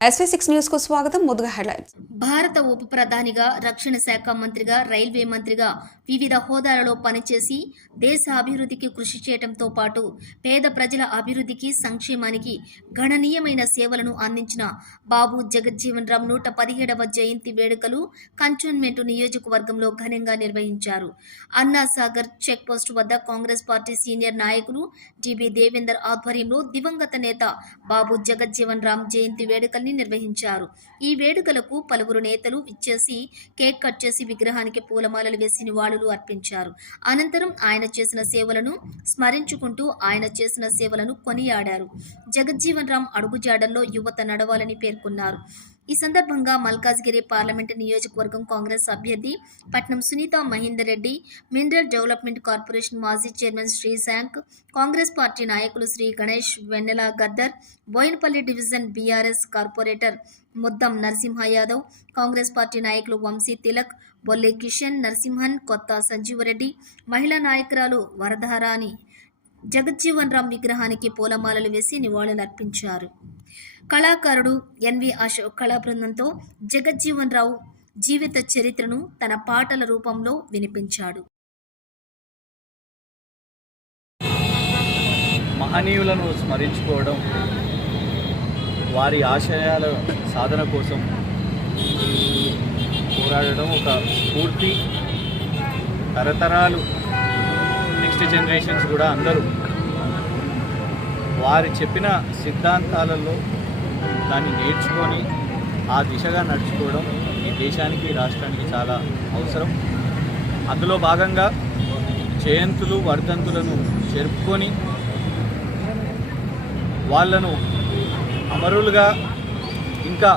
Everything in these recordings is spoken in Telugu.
ఎస్వీ సిక్స్ న్యూస్కు స్వాగతం. ముందుగా హెడ్లైన్స్ భారత ఉప ప్రధానిగా రక్షణ శాఖ మంత్రిగా రైల్వే మంత్రిగా వివిధ హోదాలలో పనిచేసి దేశ అభివృద్ధికి కృషి చేయడంతో పాటు పేద ప్రజల అభివృద్ధికి సంక్షేమానికి గణనీయమైన సేవలను అందించిన బాబు జగజ్జీవన్ రామ్ నూట పదిహేడవ జయంతి వేడుకలు కంటోన్మెంట్ నియోజకవర్గంలో ఘనంగా నిర్వహించారు. అన్నా సాగర్ చెక్ పోస్ట్ వద్ద కాంగ్రెస్ పార్టీ సీనియర్ నాయకులు టిబి దేవేందర్ ఆధ్వర్యంలో దివంగత నేత బాబు జగజ్జీవన్ రామ్ జయంతి వేడుకల్ని నిర్వహించారు. ఈ వేడుకలకు పలువురు నేతలు విచ్చేసి కేక్ కట్ చేసి విగ్రహానికి పూలమాలలు వేసి నివాళులు అర్పించారు. అనంతరం ఆయన చేసిన సేవలను స్మరించుకుంటూ ఆయన చేసిన సేవలను కొనియాడారు. జగజ్జీవన్ రామ్ అడుగుజాడల్లో యువత నడవాలని పేర్కొన్నారు. ఈ సందర్భంగా మల్కాజ్గిరి పార్లమెంటు నియోజకవర్గం కాంగ్రెస్ అభ్యర్థి Patnam Sunitha Mahender Reddy mineral development corporation మాజీ చైర్మన్ శ్రీ శాంక్ కాంగ్రెస్ పార్టీ నాయకులు Shri Ganesh Vennela Gaddar Boinpally division BRS corporator Muddam Narasimha Yadav Congress party నాయకులు వంశీ తిలక్ బొల్లే కిషన్ నరసింహన్ కొత్త సంజీవరెడ్డి మహిళా నాయకురాలు వరధారాణి జగజ్జీవన్ రామ్ విగ్రహానికి పూలమాలలు వేసి నివాళులర్పించారు. కళాకారుడు ఎన్వి అశోక్ కళా బృందంతో జగజ్జీవన్ రావు జీవిత చరిత్రను తన పాటల రూపంలో వినిపించాడు. మహనీయులను స్మరించుకోవడం వారి ఆశయాల సాధన కోసం పోరాడడం ఒక స్ఫూర్తి తరతరాలు నెక్స్ట్ జనరేషన్స్ కూడా అందరూ వారు చెప్పిన సిద్ధాంతాలలో దాన్ని నేర్చుకొని ఆ దిశగా నడుచుకోవడం ఈ దేశానికి రాష్ట్రానికి చాలా అవసరం. అందులో భాగంగా జయంతులు వర్ధంతులను జరుపుకొని వాళ్ళను అమరులుగా ఇంకా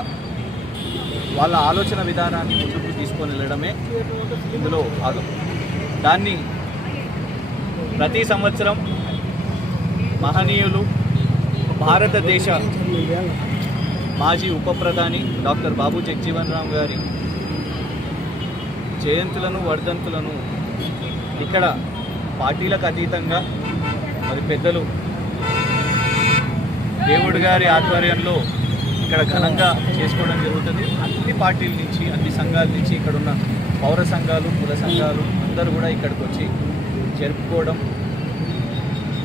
వాళ్ళ ఆలోచన విధానాన్ని ముందుకు తీసుకొని వెళ్ళడమే ఇందులో భాగం. దాన్ని ప్రతి సంవత్సరం మహనీయులు భారతదేశ మాజీ ఉప ప్రధాని డాక్టర్ బాబు జగ్జీవన్ రామ్ గారి జయంతులను వర్ధంతులను ఇక్కడ పార్టీలకు అతీతంగా మరి పెద్దలు దేవుడి గారి ఆధ్వర్యంలో ఇక్కడ ఘనంగా చేసుకోవడం జరుగుతుంది. అన్ని పార్టీల నుంచి అన్ని సంఘాల నుంచి ఇక్కడ ఉన్న పౌర సంఘాలు కుల సంఘాలు అందరూ కూడా ఇక్కడికి వచ్చి జరుపుకోవడం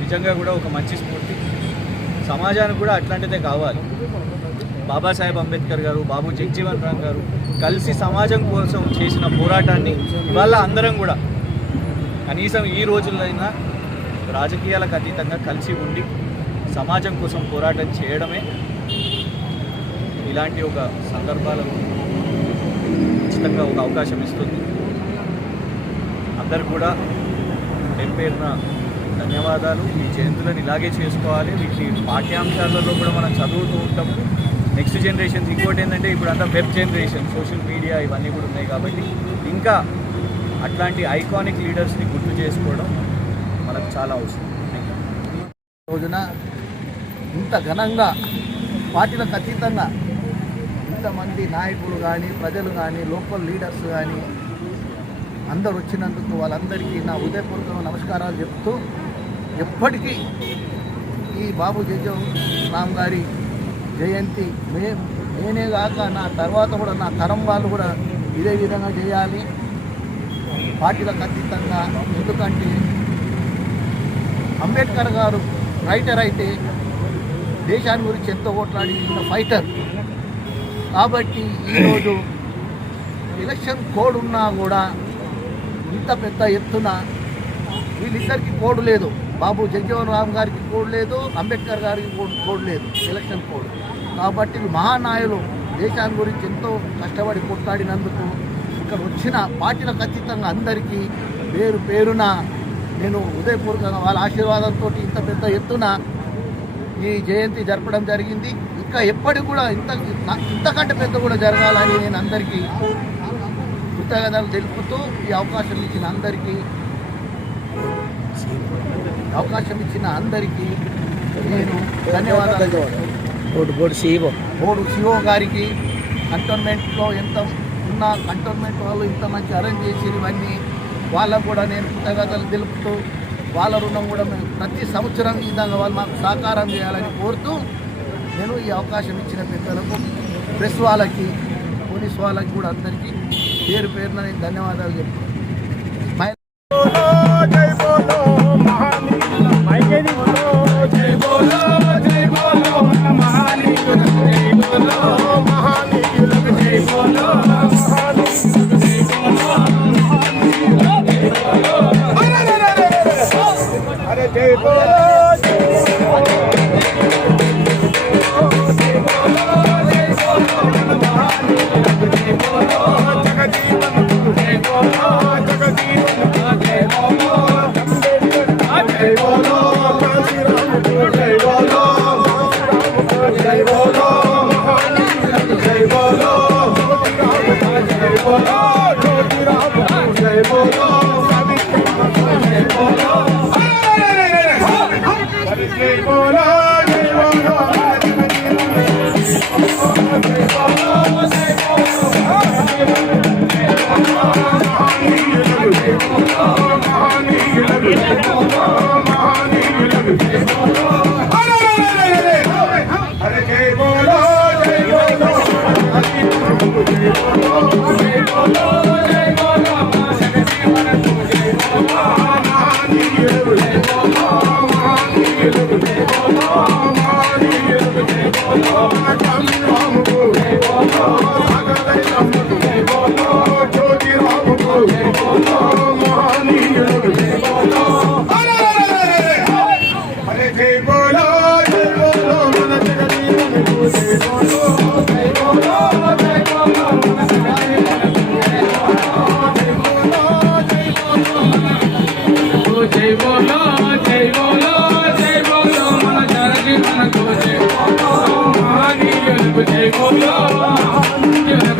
నిజంగా కూడా ఒక మంచి స్ఫూర్తి. సమాజానికి కూడా అట్లాంటిదే కావాలి. బాబాసాహెబ్ అంబేద్కర్ గారు బాబు జగ్జీవన్ రామ్ గారు కలిసి సమాజం కోసం చేసిన పోరాటాన్ని ఇవాళ అందరం కూడా కనీసం ఈ రోజులైనా రాజకీయాలకు అతీతంగా కలిసి ఉండి సమాజం కోసం పోరాటం చేయడమే ఇలాంటి ఒక సందర్భాలకు ఖచ్చితంగా ఒక అవకాశం ఇస్తుంది. అందరు కూడా పేరు పేరున ధన్యవాదాలు. ఈ జయంతులను ఇలాగే చేసుకోవాలి. వీటి పాఠ్యాంశాలలో కూడా మనం చదువుతూ ఉంటాము. నెక్స్ట్ జనరేషన్స్ ఇంకోటి ఏంటంటే ఇప్పుడు అంతా వెబ్ జనరేషన్ సోషల్ మీడియా ఇవన్నీ కూడా ఉన్నాయి కాబట్టి ఇంకా అట్లాంటి ఐకానిక్ లీడర్స్ని గుర్తు చేసుకోవడం మనకు చాలా అవసరం. రోజున ఇంత ఘనంగా వాటిలో ఖచ్చితంగా ఇంతమంది నాయకులు కానీ ప్రజలు కానీ లోకల్ లీడర్స్ కానీ అందరు వచ్చినందుకు వాళ్ళందరికీ నా హృదయపూర్వక నమస్కారాలు చెప్తూ ఎప్పటికీ ఈ బాబు జజో రామ్ గారి జయంతి మే నేనే కాక నా తర్వాత కూడా నా తరం వాళ్ళు కూడా ఇదే విధంగా చేయాలి. పార్టీలకు అతీతంగా ఎందుకంటే అంబేద్కర్ గారు రైటర్ అయితే దేశాన్ని గురించి ఎంతో కొట్లాడి ఫైటర్. కాబట్టి ఈరోజు ఎలక్షన్ కోడ్ ఉన్నా కూడా ఇంత పెద్ద ఎత్తున వీళ్ళిద్దరికి కోడ్ లేదు. బాబు జగజీవన్ రామ్ గారికి కోడ్ లేదు అంబేద్కర్ గారికి కోడ్ కోడ్ లేదు ఎలక్షన్ కోడ్. కాబట్టి వీళ్ళు మహానాయులు. దేశాన్ని గురించి ఎంతో కష్టపడి కొట్లాడినందుకు ఇక్కడ వచ్చిన పార్టీలో ఖచ్చితంగా అందరికీ పేరు పేరున నేను ఉదయపూర్వకంగా వాళ్ళ ఆశీర్వాదంతో ఇంత పెద్ద ఎత్తున ఈ జయంతి జరపడం జరిగింది. ఇంకా ఎప్పటికి కూడా ఇంత ఇంతకంటే పెద్ద కూడా జరగాలని నేను అందరికీ కృతజ్ఞతలు తెలుపుతూ ఈ అవకాశం ఇచ్చిన అందరికీ అవకాశం ఇచ్చిన అందరికీ నేను ధన్యవాదాలు board board CEO board CEO గారికి కంటోన్మెంట్లో ఎంత ఉన్న కంటోన్మెంట్ వాళ్ళు ఇంత మంచి అరేంజ్ చేసి ఇవన్నీ వాళ్ళకు కూడా నేను కృతజ్ఞతలు తెలుపుతూ వాళ్ళ రుణం కూడా మేము ప్రతి సంవత్సరం ఈ విధంగా వాళ్ళు మాకు సహకారం చేయాలని కోరుతూ నేను ఈ అవకాశం ఇచ్చిన పెద్దలకు ప్రెస్ వాళ్ళకి పోలీస్ వాళ్ళకి కూడా అందరికీ పేరు పేరున నేను ధన్యవాదాలు చెప్తున్నాను.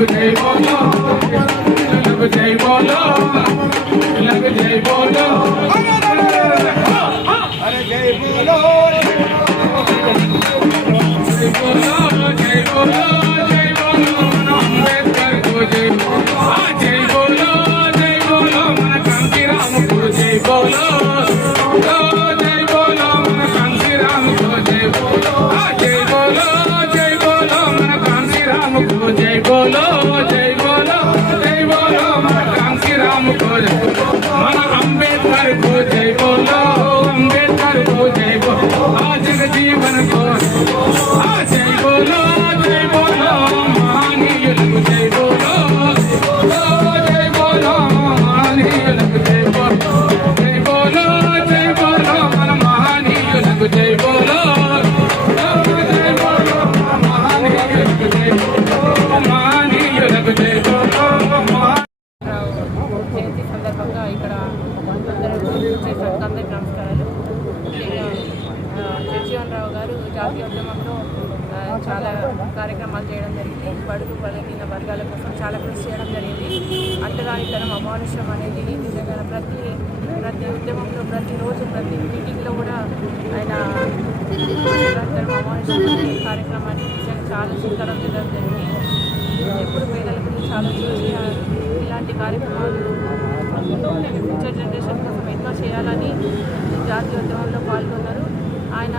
మహనీయులకు జై బోలో మహనీయులకు జై బోలో మహనీయులకు జై బోలో. కార్యక్రమాలు చేయడం జరిగింది. బడుగు బలహీన వర్గాల కోసం చాలా కృషి చేయడం జరిగింది. అంటరానితనం అమానుషం అనేది నిజంగా ప్రతి ప్రతి ఉద్యమంలో ప్రతిరోజు ప్రతి మీటింగ్లో కూడా ఆయన అంటరానితనం అమానుషం అనే కార్యక్రమాన్ని నిజంగా చాలా సుందరం చేయడం జరిగింది. ఎప్పుడు పేదల గురించి ఆలోచించి ఇలాంటి కార్యక్రమాలు ఫ్యూచర్ జనరేషన్ కోసం ఎన్నో చేయాలని జాతీయ ఉద్యమంలో పాల్గొన్నారు. ఆయన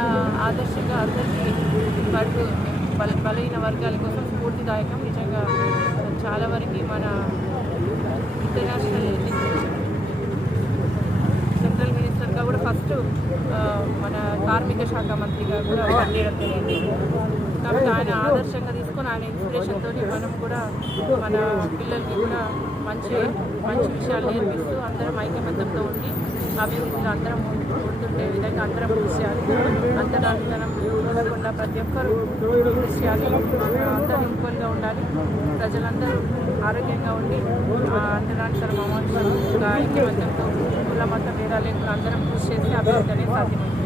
ఆదర్శంగా అందరికీ బడుగు బల బలహీన వర్గాల కోసం స్ఫూర్తిదాయకం. నిజంగా చాలా వరకు మన ఇంటర్నేషనల్ సెంట్రల్ మినిస్టర్గా కూడా ఫస్ట్ మన కార్మిక శాఖ మంత్రిగా కూడా పనిచేయడం జరిగింది. కాబట్టి ఆయన ఆదర్శంగా తీసుకొని ఆయన ఇన్స్పిరేషన్తో మనం కూడా మన పిల్లలకి కూడా మంచి మంచి విషయాలు నేర్పిస్తూ అందరం ఐకమత్యంతో ఉండి అభివృద్ధిలో అందరం ముందుండే విధంగా అందరం కృషి చేయాలి. అంతరానితనం ఉండకుండా ప్రతి ఒక్కరు కృషి చేయాలి. అందరూ ఈక్వల్గా ఉండాలి. ప్రజలందరూ ఆరోగ్యంగా ఉండి ఆ అంతరానితనం అమానుషంగా ఐక్యమత్యంతో కుల మత భేదాలు లేకుండా అందరం కృషి చేసి అభివృద్ధి అనేది సాధ్యమవుతుంది.